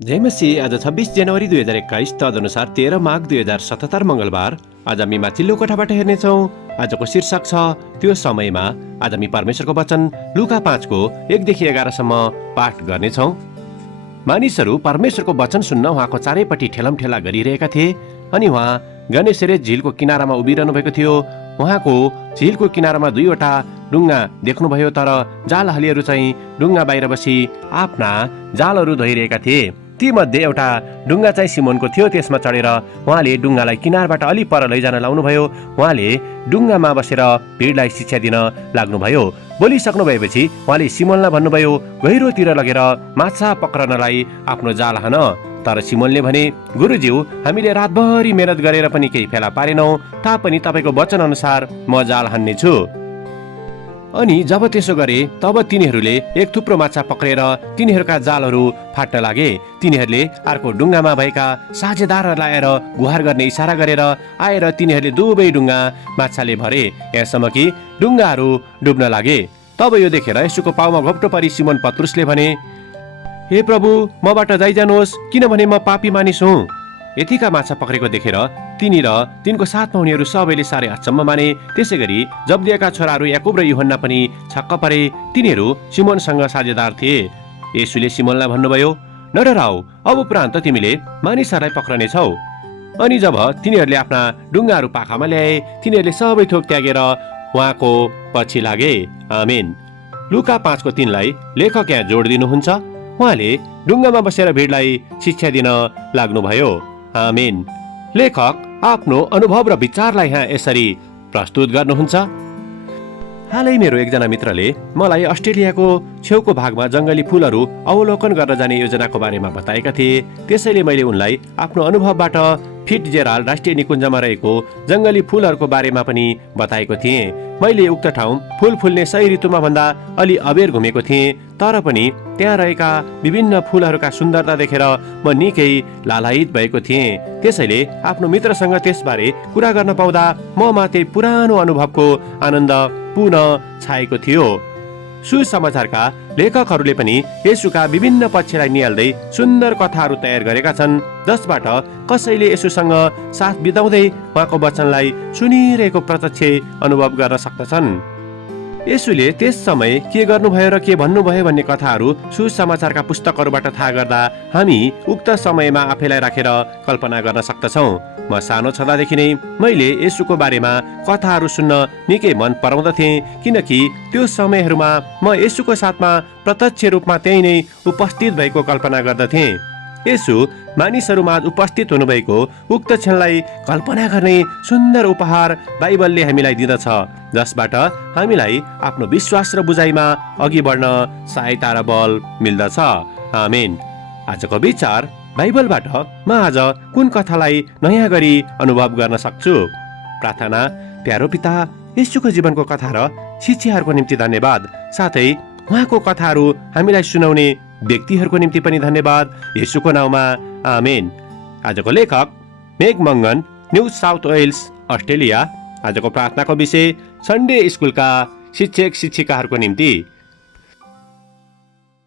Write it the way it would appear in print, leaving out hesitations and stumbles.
जय मसीह। आज 26 जनवरी 2021 तदनुसार 13 माघ 2077 मंगलबार। आज हामी माथिल्लो कोठाबाट हेर्नेछौँ। आजको शीर्षक छ त्यो समयमा। आज हामी परमेश्वरको वचन लुका 5 को 1 देखि 11 सम्म पाठ गर्नेछौँ। मानिसहरू परमेश्वरको वचन सुन्न उहाँको चारैपट्टि ठेलमठेला गरिरहेका थिए। अनि उहाँ गनेसरेत झिलको किनारामा उभिरहनु भएको थियो। उहाँको झिलको किनारामा 2वटा डुङ्गा देख्नुभयो, तर जालहालीहरू चाहिँ डुङ्गा बाहिर बसी आफ्ना जालहरू धोइरहेका थिए। ती मध्ये एउटा डुङ्गा चाहिँ सिमोनको थियो। त्यसमा चढेर उहाँले डुङ्गालाई किनारबाट अलि पर लैजान लाउनुभयो। उहाँले डुङ्गामा बसेर भिडलाई शिक्षा दिन लाग्नुभयो। बोलिसक्नु भएपछि उहाँले सिमोनलाई भन्नुभयो, गहिरोतिर लगेर माछा पक्रनलाई आफ्नो जाल हान। तर सिमोनले भने, गुरुज्यू, हामीले रातभरि मेहनत गरेर पनि केही फेला पारेनौँ, तापनि तपाईँको वचन अनुसार म जाल हान्नेछु। अनि जब त्यसो गरे तब तिनीहरूले एक थुप्रो माछा पक्रेर तिनीहरूका जालहरू फाट्न लागे। तिनीहरूले अर्को डुङ्गामा भएका साझेदारहरूलाई आएर गुहार गर्ने इसारा गरेर आएर तिनीहरूले दुवै डुङ्गा माछाले भरे, यहाँसम्म कि डुङ्गाहरू डुब्न लागे। तब यो देखेर यसुको पाउमा घोप्टो परी सिमोन पत्रुसले भने, हे प्रभु, मबाट जाइजानुहोस्, किनभने म पापी मानिस हुँ। यतिका माछा पक्रेको देखेर तिनी र तिनको साथमा हुनेहरू सबैले साह्रै अचम्म माने। त्यसै गरी जब्दियाका छोराहरू याकुब र यूहन्ना पनि छक्क परे। तिनीहरू सिमोनसँग साझेदार थिए। येशूले सिमोनलाई भन्नुभयो, नडराऊ, अब उपरान्त तिमीले मानिसहरूलाई पक्रनेछौ। अनि जब तिनीहरूले आफ्ना डुङ्गाहरू पाखामा ल्याए, तिनीहरूले सबै थोक त्यागेर उहाँको पछि लागे। आमेन। लुका 5 को 3 लाई लेखक यहाँ जोड दिनुहुन्छ। उहाँले डुङ्गामा बसेर भिडलाई शिक्षा दिन लाग्नुभयो। आमेन। लेखक आफ्नो अनुभव र विचारलाई यहाँ यसरी प्रस्तुत गर्नुहुन्छ। हालै मेरो एकजना मित्रले मलाई अस्ट्रेलियाको छेउको भागमा जङ्गली फुलहरू अवलोकन गर्न जाने योजनाको बारेमा बताएका थिए। त्यसैले मैले उनलाई आफ्नो अनुभवबाट फिट्जजेराल्ड राष्ट्रिय निकुञ्जमा रहेको जङ्गली फुलहरूको बारेमा पनि बताएको थिएँ। मैले उक्त ठाउँ फुल फुल्ने सही ऋतुमा भन्दा अलि अबेर घुमेको थिएँ, तर पनि त्यहाँ रहेका विभिन्न फुलहरूका सुन्दरता देखेर म निकै लालायित भएको थिएँ। त्यसैले आफ्नो मित्रसँग त्यसबारे कुरा गर्न पाउँदा ममा त्यही पुरानो अनुभवको आनन्द पुनः छाएको थियो। सुसमाचारका लेखकहरूले पनि येशूका विभिन्न पक्षलाई निहाल्दै सुन्दर कथाहरू तयार गरेका छन्, जसबाट कसैले येशूसँग साथ बिताउँदै उहाँको वचनलाई सुनिरहेको प्रत्यक्ष अनुभव गर्न सक्दछन्। येशूले त्यस समय के गर्नुभयो र के भन्नुभयो भन्ने कथाहरू सुसमाचारका पुस्तकहरूबाट थाहा गर्दा हामी उक्त समयमा आफैलाई राखेर कल्पना गर्न सक्दछौँ। म सानो छँदादेखि नै मैले येशूको बारेमा कथाहरू सुन्न निकै मन पराउँदथेँ, किनकि त्यो समयहरूमा म येशूको साथमा प्रत्यक्ष रूपमा त्यही नै उपस्थित भएको कल्पना गर्दथेँ। येशू मानिसहरूमा उपस्थित हुनुभएको उक्त क्षणलाई कल्पना गर्ने सुन्दर उपहार बाइबलले हामीलाई दिँदछ, जसबाट हामीलाई आफ्नो विश्वास र बुझाइमा अघि बढ्न सहायता र बल मिल्दछ। आमेन। आजको विचार बाइबलबाट म आज कुन कथालाई नयाँ गरी अनुभव गर्न सक्छु? प्रार्थना। प्यारो पिता, येशूको जीवनको कथा र शिक्षाहरूको निम्ति धन्यवाद। साथै उहाँको कथाहरू हामीलाई सुनाउने व्यक्तिहरूको निम्ति पनि धन्यवाद। येशूको नाउँमा आमेन। आजको लेखक Meg Mangan, New South Wales, Australia. आजको प्रार्थनाको विषय सन्डे स्कुलका शिक्षक शिक्षिकाहरूको निम्ति।